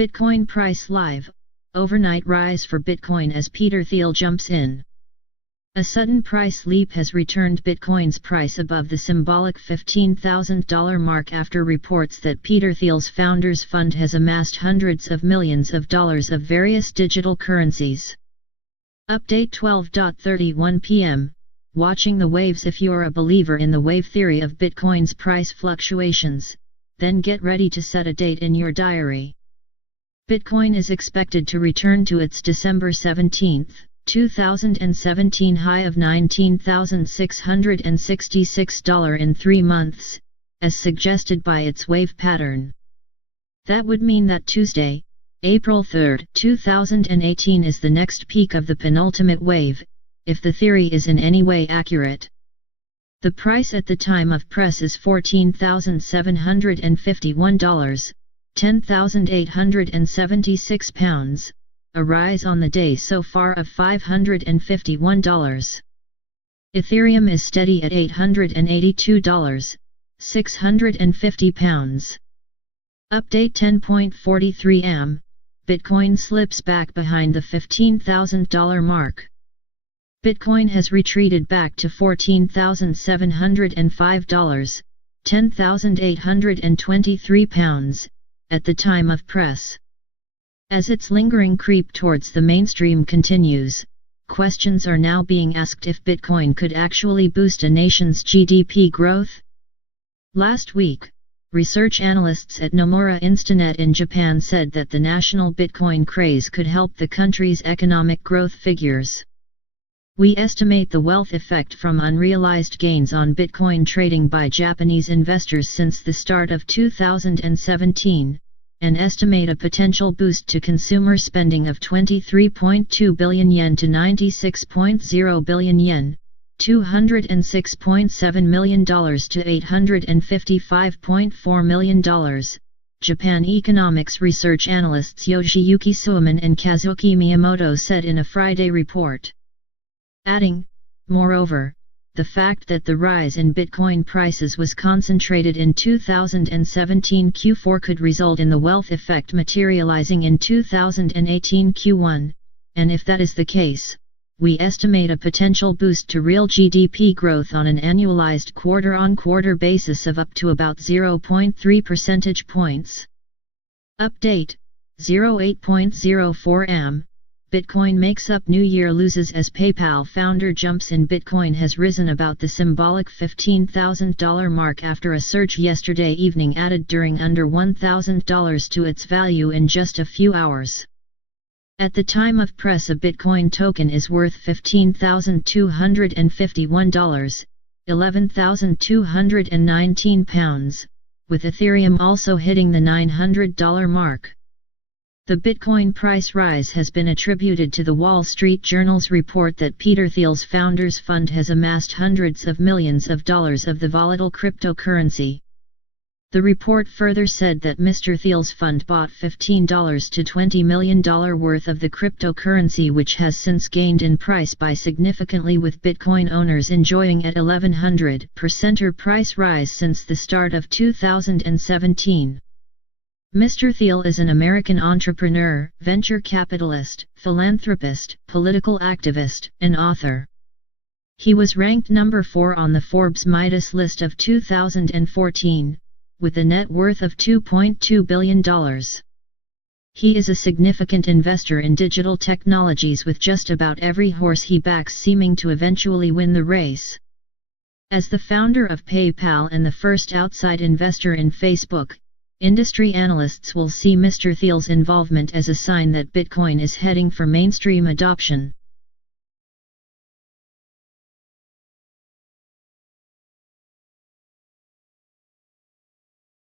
Bitcoin price live, overnight rise for Bitcoin as Peter Thiel jumps in. A sudden price leap has returned Bitcoin's price above the symbolic $15,000 mark after reports that Peter Thiel's Founders Fund has amassed hundreds of millions of dollars of various digital currencies. Update 12:31 p.m. Watching the waves. If you're a believer in the wave theory of Bitcoin's price fluctuations, then get ready to set a date in your diary. Bitcoin is expected to return to its December 17, 2017 high of $19,666 in 3 months, as suggested by its wave pattern. That would mean that Tuesday, April 3, 2018 is the next peak of the penultimate wave, if the theory is in any way accurate. The price at the time of press is $14,751, £10,876, a rise on the day so far of $551. Ethereum is steady at $882, £650. Update 10:43 am. Bitcoin slips back behind the $15,000 mark. Bitcoin has retreated back to $14,705, £10,823, at the time of press. As its lingering creep towards the mainstream continues, questions are now being asked if Bitcoin could actually boost a nation's GDP growth. Last week, research analysts at Nomura Instinet in Japan said that the national Bitcoin craze could help the country's economic growth figures. We estimate the wealth effect from unrealized gains on Bitcoin trading by Japanese investors since the start of 2017, and estimate a potential boost to consumer spending of 23.2 billion yen to 96.0 billion yen, $206.7 million to $855.4 million, Japan economics research analysts Yoshiyuki Sueman and Kazuki Miyamoto said in a Friday report. Adding, moreover, the fact that the rise in Bitcoin prices was concentrated in 2017 Q4 could result in the wealth effect materializing in 2018 Q1, and if that is the case, we estimate a potential boost to real GDP growth on an annualized quarter-on-quarter basis of up to about 0.3 percentage points. Update, 08.04 am. Bitcoin makes up New Year loses as PayPal founder jumps in. Bitcoin has risen about the symbolic $15,000 mark after a surge yesterday evening added during under $1,000 to its value in just a few hours. At the time of press, a Bitcoin token is worth $15,251, £11,219, with Ethereum also hitting the $900 mark. The Bitcoin price rise has been attributed to the Wall Street Journal's report that Peter Thiel's Founders Fund has amassed hundreds of millions of dollars of the volatile cryptocurrency. The report further said that Mr. Thiel's fund bought $15 to $20 million worth of the cryptocurrency, which has since gained in price by significantly, with Bitcoin owners enjoying at 1,100% price rise since the start of 2017. Mr. Thiel is an American entrepreneur, venture capitalist, philanthropist, political activist, and author. He was ranked number 4 on the Forbes Midas list of 2014, with a net worth of $2.2 billion. He is a significant investor in digital technologies, with just about every horse he backs seeming to eventually win the race. As the founder of PayPal and the first outside investor in Facebook, industry analysts will see Mr. Thiel's involvement as a sign that Bitcoin is heading for mainstream adoption.